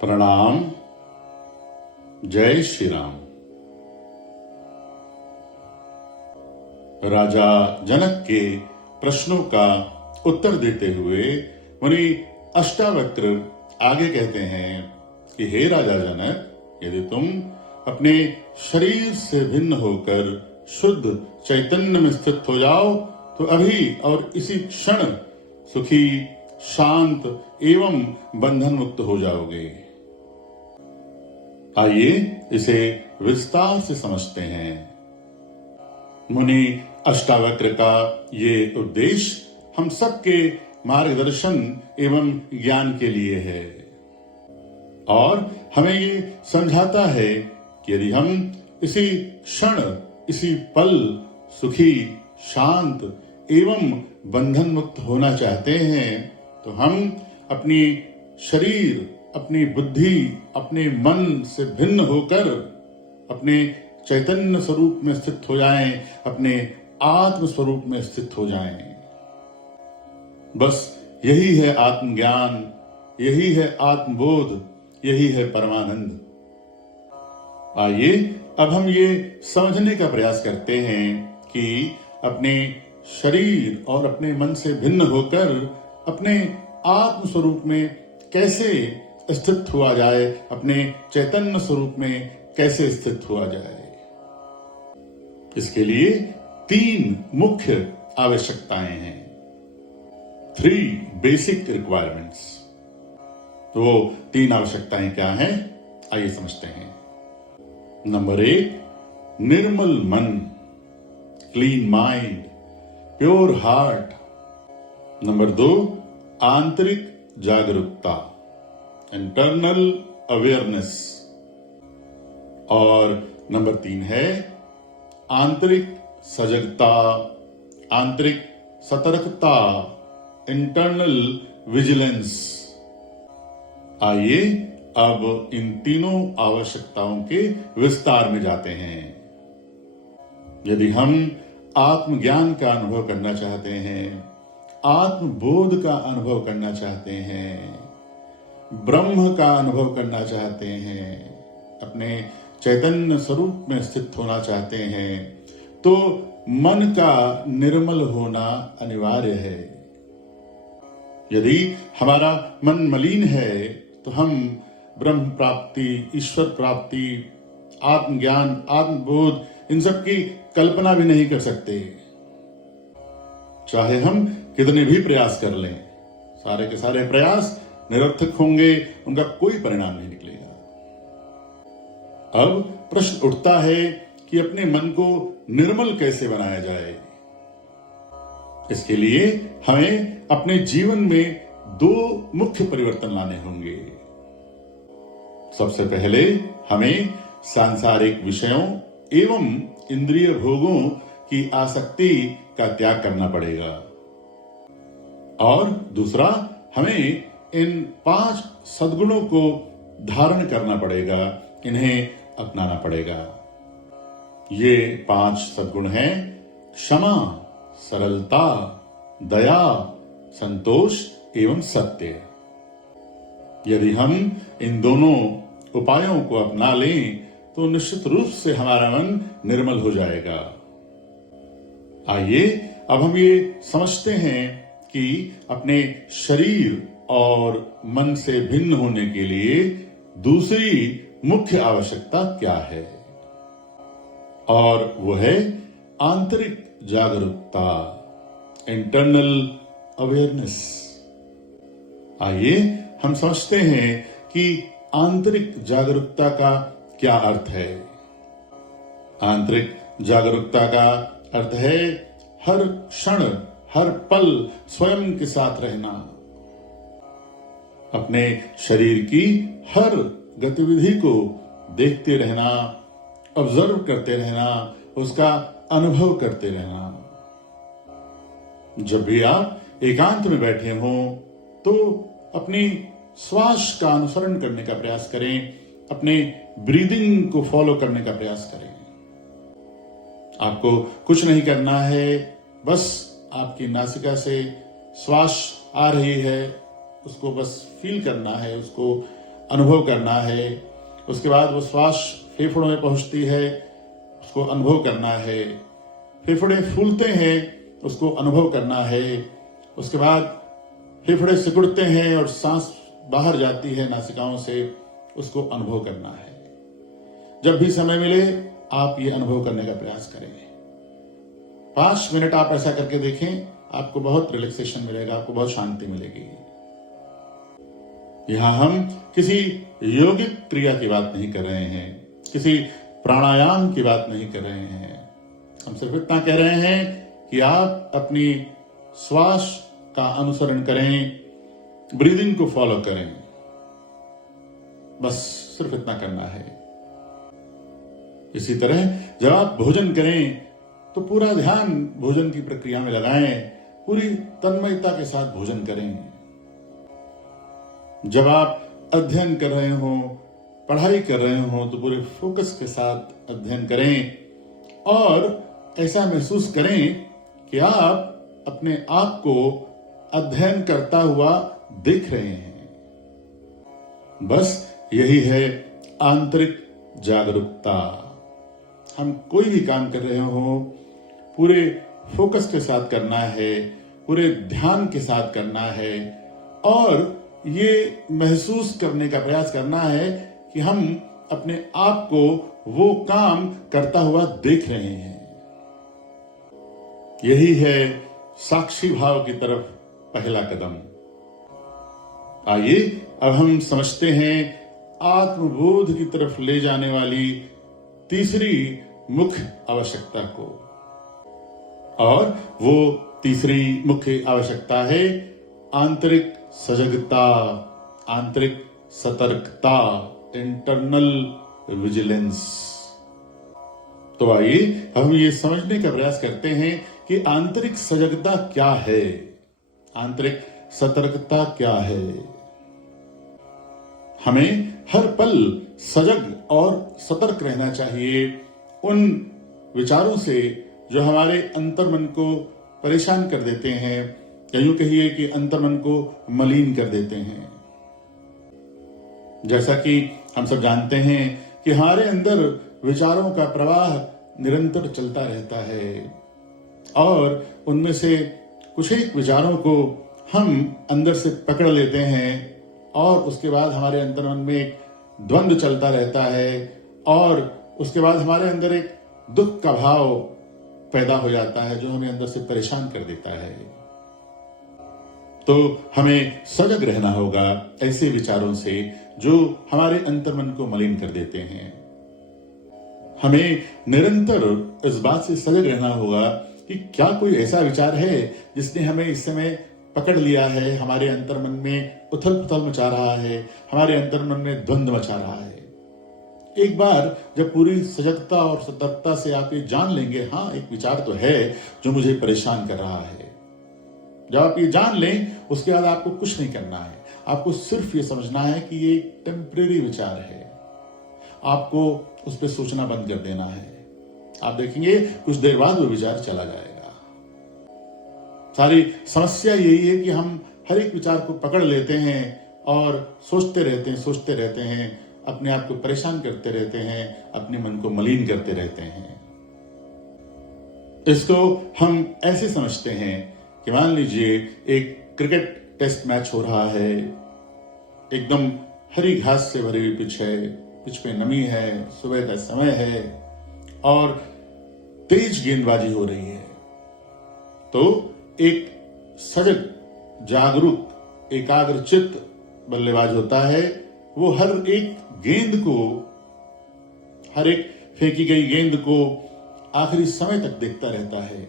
प्रणाम। जय श्री राम। राजा जनक के प्रश्नों का उत्तर देते हुए मुनि अष्टावक्र आगे कहते हैं कि हे राजा जनक, यदि तुम अपने शरीर से भिन्न होकर शुद्ध चैतन्य में स्थित हो जाओ तो अभी और इसी क्षण सुखी, शांत एवं बंधन मुक्त हो जाओगे। आइए इसे विस्तार से समझते हैं। मुनि अष्टावक्र का ये उद्देश्य हम सबके मार्गदर्शन एवं ज्ञान के लिए है और हमें ये समझाता है कि यदि हम इसी क्षण, इसी पल सुखी, शांत एवं बंधन मुक्त होना चाहते हैं तो हम अपनी शरीर, अपनी बुद्धि, अपने मन से भिन्न होकर अपने चैतन्य स्वरूप में स्थित हो जाएं, अपने आत्म स्वरूप में स्थित हो जाएं। बस यही है आत्मज्ञान, यही है आत्मबोध, यही है परमानंद। आइए अब हम ये समझने का प्रयास करते हैं कि अपने शरीर और अपने मन से भिन्न होकर अपने आत्म स्वरूप में कैसे स्थित हुआ जाए, अपने चैतन्य स्वरूप में कैसे स्थित हुआ जाए। इसके लिए 3 मुख्य आवश्यकताएं हैं, 3 बेसिक रिक्वायरमेंट्स। तो वो 3 आवश्यकताएं क्या हैं, आइए समझते हैं। नंबर 1, निर्मल मन, clean mind, pure heart. Number 2, आंतरिक जागरूकता, इंटरनल अवेयरनेस। और नंबर 3 है आंतरिक सजगता, आंतरिक सतर्कता, इंटरनल विजिलेंस। आइए अब इन तीनों आवश्यकताओं के विस्तार में जाते हैं। यदि हम आत्मज्ञान का अनुभव करना चाहते हैं, आत्मबोध का अनुभव करना चाहते हैं, ब्रह्म का अनुभव करना चाहते हैं, अपने चैतन्य स्वरूप में स्थित होना चाहते हैं, तो मन का निर्मल होना अनिवार्य है। यदि हमारा मन मलिन है तो हम ब्रह्म प्राप्ति, ईश्वर प्राप्ति, आत्मज्ञान, आत्मबोध, इन सब की कल्पना भी नहीं कर सकते। चाहे हम कितने भी प्रयास कर लें, सारे के सारे प्रयास निरर्थक होंगे, उनका कोई परिणाम नहीं निकलेगा। अब प्रश्न उठता है कि अपने मन को निर्मल कैसे बनाया जाए। इसके लिए हमें अपने जीवन में 2 मुख्य परिवर्तन लाने होंगे। सबसे पहले हमें सांसारिक विषयों एवं इंद्रिय भोगों की आसक्ति का त्याग करना पड़ेगा और दूसरा हमें इन 5 सद्गुणों को धारण करना पड़ेगा, इन्हें अपनाना पड़ेगा। ये 5 सद्गुण हैं क्षमा, सरलता, दया, संतोष एवं सत्य। यदि हम इन दोनों उपायों को अपना लें तो निश्चित रूप से हमारा मन निर्मल हो जाएगा। आइए अब हम ये समझते हैं कि अपने शरीर और मन से भिन्न होने के लिए दूसरी मुख्य आवश्यकता क्या है, और वो है आंतरिक जागरूकता, इंटरनल अवेयरनेस। आइए हम समझते हैं कि आंतरिक जागरूकता का क्या अर्थ है। आंतरिक जागरूकता का अर्थ है हर क्षण, हर पल स्वयं के साथ रहना, अपने शरीर की हर गतिविधि को देखते रहना, ऑब्जर्व करते रहना, उसका अनुभव करते रहना। जब भी आप एकांत में बैठे हों तो अपनी श्वास का अनुसरण करने का प्रयास करें, अपने ब्रीदिंग को फॉलो करने का प्रयास करें। आपको कुछ नहीं करना है, बस आपकी नासिका से श्वास आ रही है, उसको बस फील करना है, उसको अनुभव करना है। उसके बाद वो श्वास फेफड़ों में पहुंचती है, उसको अनुभव करना है। फेफड़े फूलते हैं, उसको अनुभव करना है। उसके बाद फेफड़े सिकुड़ते हैं और सांस बाहर जाती है नासिकाओं से, उसको अनुभव करना है। जब भी समय मिले आप ये अनुभव करने का प्रयास करें। 5 मिनट आप ऐसा करके देखें, आपको बहुत रिलैक्सेशन मिलेगा, आपको बहुत शांति मिलेगी। यहां हम किसी योगिक क्रिया की बात नहीं कर रहे हैं, किसी प्राणायाम की बात नहीं कर रहे हैं। हम सिर्फ इतना कह रहे हैं कि आप अपनी श्वास का अनुसरण करें, ब्रीदिंग को फॉलो करें। बस सिर्फ इतना करना है। इसी तरह जब आप भोजन करें तो पूरा ध्यान भोजन की प्रक्रिया में लगाएं, पूरी तन्मयता के साथ भोजन करें। जब आप अध्ययन कर रहे हो, पढ़ाई कर रहे हो, तो पूरे फोकस के साथ अध्ययन करें और ऐसा महसूस करें कि आप अपने आप को अध्ययन करता हुआ देख रहे हैं। बस यही है आंतरिक जागरूकता। हम कोई भी काम कर रहे हो, पूरे फोकस के साथ करना है, पूरे ध्यान के साथ करना है और ये महसूस करने का प्रयास करना है कि हम अपने आप को वो काम करता हुआ देख रहे हैं। यही है साक्षी भाव की तरफ पहला कदम। आइए अब हम समझते हैं आत्मबोध की तरफ ले जाने वाली तीसरी मुख्य आवश्यकता को। और वो तीसरी मुख्य आवश्यकता है आंतरिक सजगता, आंतरिक सतर्कता, इंटरनल विजिलेंस। तो आइए हम ये समझने का प्रयास करते हैं कि आंतरिक सजगता क्या है, आंतरिक सतर्कता क्या है। हमें हर पल सजग और सतर्क रहना चाहिए उन विचारों से जो हमारे अंतर्मन को परेशान कर देते हैं, या यूं कहिए कि अंतर्मन को मलिन कर देते हैं। जैसा कि हम सब जानते हैं कि हमारे अंदर विचारों का प्रवाह निरंतर चलता रहता है और उनमें से कुछ एक विचारों को हम अंदर से पकड़ लेते हैं और उसके बाद हमारे अंतर्मन में एक द्वंद्व चलता रहता है और उसके बाद हमारे अंदर एक दुख का भाव पैदा हो जाता है जो हमें अंदर से परेशान कर देता है। तो हमें सजग रहना होगा ऐसे विचारों से जो हमारे अंतर्मन को मलिन कर देते हैं। हमें निरंतर इस बात से सजग रहना होगा कि क्या कोई ऐसा विचार है जिसने हमें इस समय पकड़ लिया है, हमारे अंतर्मन में उथल पुथल मचा रहा है, हमारे अंतर्मन में द्वंद्व मचा रहा है। एक बार जब पूरी सजगता और सतर्कता से आप ये जान लेंगे, हाँ एक विचार तो है जो मुझे परेशान कर रहा है, जब आप ये जान लें उसके बाद आपको कुछ नहीं करना है। आपको सिर्फ ये समझना है कि ये एक टेम्परेरी विचार है, आपको उस पर सोचना बंद कर देना है। आप देखेंगे कुछ देर बाद वो विचार चला जाएगा। सारी समस्या यही है कि हम हर एक विचार को पकड़ लेते हैं और सोचते रहते हैं, अपने आप को परेशान करते रहते हैं, अपने मन को मलिन करते रहते हैं। इसको हम ऐसे समझते हैं कि मान लीजिए एक क्रिकेट टेस्ट मैच हो रहा है, एकदम हरी घास से भरी हुई पिच है, पिच पे नमी है, सुबह का समय है और तेज गेंदबाजी हो रही है। तो एक सजग, जागरूक, एकाग्रचित्त बल्लेबाज होता है। वो हर एक गेंद को, हर एक फेंकी गई गेंद को आखिरी समय तक देखता रहता है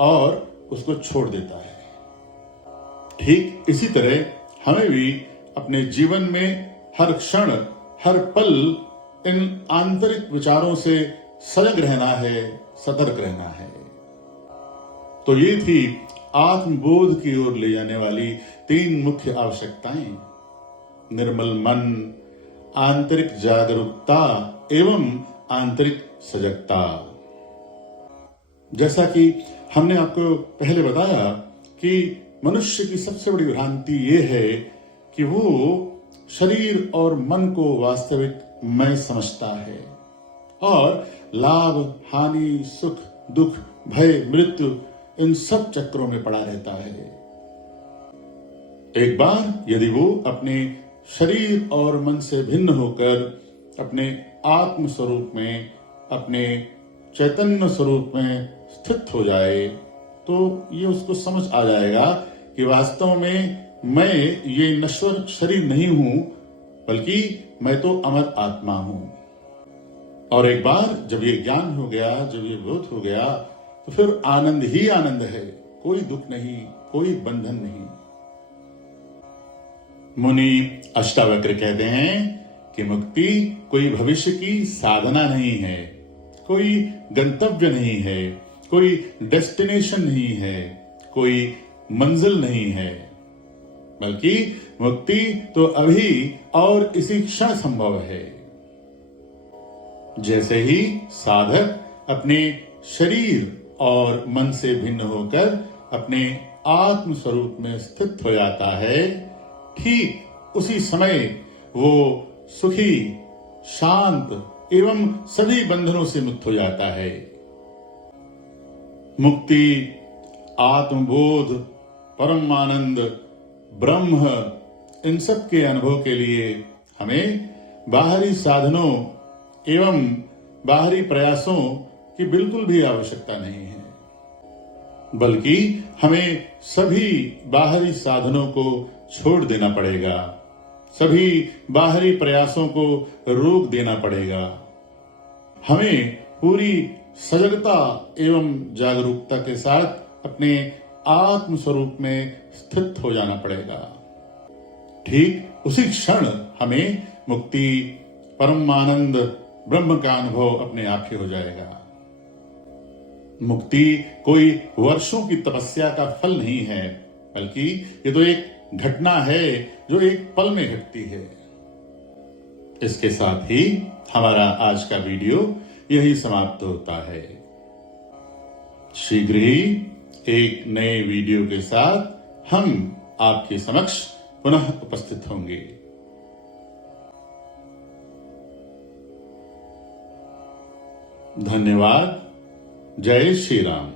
और उसको छोड़ देता है। ठीक इसी तरह हमें भी अपने जीवन में हर क्षण, हर पल इन आंतरिक विचारों से सजग रहना है, सतर्क रहना है। तो ये थी आत्मबोध की ओर ले जाने वाली 3 मुख्य आवश्यकताएं: निर्मल मन, आंतरिक जागरूकता एवं आंतरिक सजगता। जैसा कि हमने आपको पहले बताया कि मनुष्य की सबसे बड़ी भ्रांति यह है कि वो शरीर और मन को वास्तविक मैं समझता है और लाभ, हानि, सुख, दुख, भय, मृत्यु इन सब चक्रों में पड़ा रहता है। एक बार यदि वो अपने शरीर और मन से भिन्न होकर अपने आत्म स्वरूप में, अपने चैतन्य स्वरूप में स्थित हो जाए तो ये उसको समझ आ जाएगा कि वास्तव में मैं ये नश्वर शरीर नहीं हूं, बल्कि मैं तो अमर आत्मा हूं। और एक बार जब ये ज्ञान हो गया, जब ये बोध हो गया, तो फिर आनंद ही आनंद है, कोई दुख नहीं, कोई बंधन नहीं। मुनि अष्टावक्र कहते हैं कि मुक्ति कोई भविष्य की साधना नहीं है, कोई गंतव्य नहीं है, कोई डेस्टिनेशन नहीं है, कोई मंजिल नहीं है, बल्कि मुक्ति तो अभी और इसी क्षण संभव है। जैसे ही साधक अपने शरीर और मन से भिन्न होकर अपने आत्म स्वरूप में स्थित हो जाता है, ठीक उसी समय वो सुखी, शांत एवं सभी बंधनों से मुक्त हो जाता है। मुक्ति, आत्मबोध, परम आनंद, ब्रह्म, इन सब के अनुभव के लिए हमें बाहरी साधनों एवं बाहरी प्रयासों की बिल्कुल भी आवश्यकता नहीं है, बल्कि हमें सभी बाहरी साधनों को छोड़ देना पड़ेगा, सभी बाहरी प्रयासों को रोक देना पड़ेगा। हमें पूरी सजगता एवं जागरूकता के साथ अपने आत्म स्वरूप में स्थित हो जाना पड़ेगा। ठीक उसी क्षण हमें मुक्ति, परम आनंद, ब्रह्म का अनुभव अपने आप ही हो जाएगा। मुक्ति कोई वर्षों की तपस्या का फल नहीं है, बल्कि ये तो एक घटना है जो एक पल में घटती है। इसके साथ ही हमारा आज का वीडियो यही समाप्त होता है। शीघ्र ही एक नए वीडियो के साथ हम आपके समक्ष पुनः उपस्थित होंगे। धन्यवाद। जय श्री राम।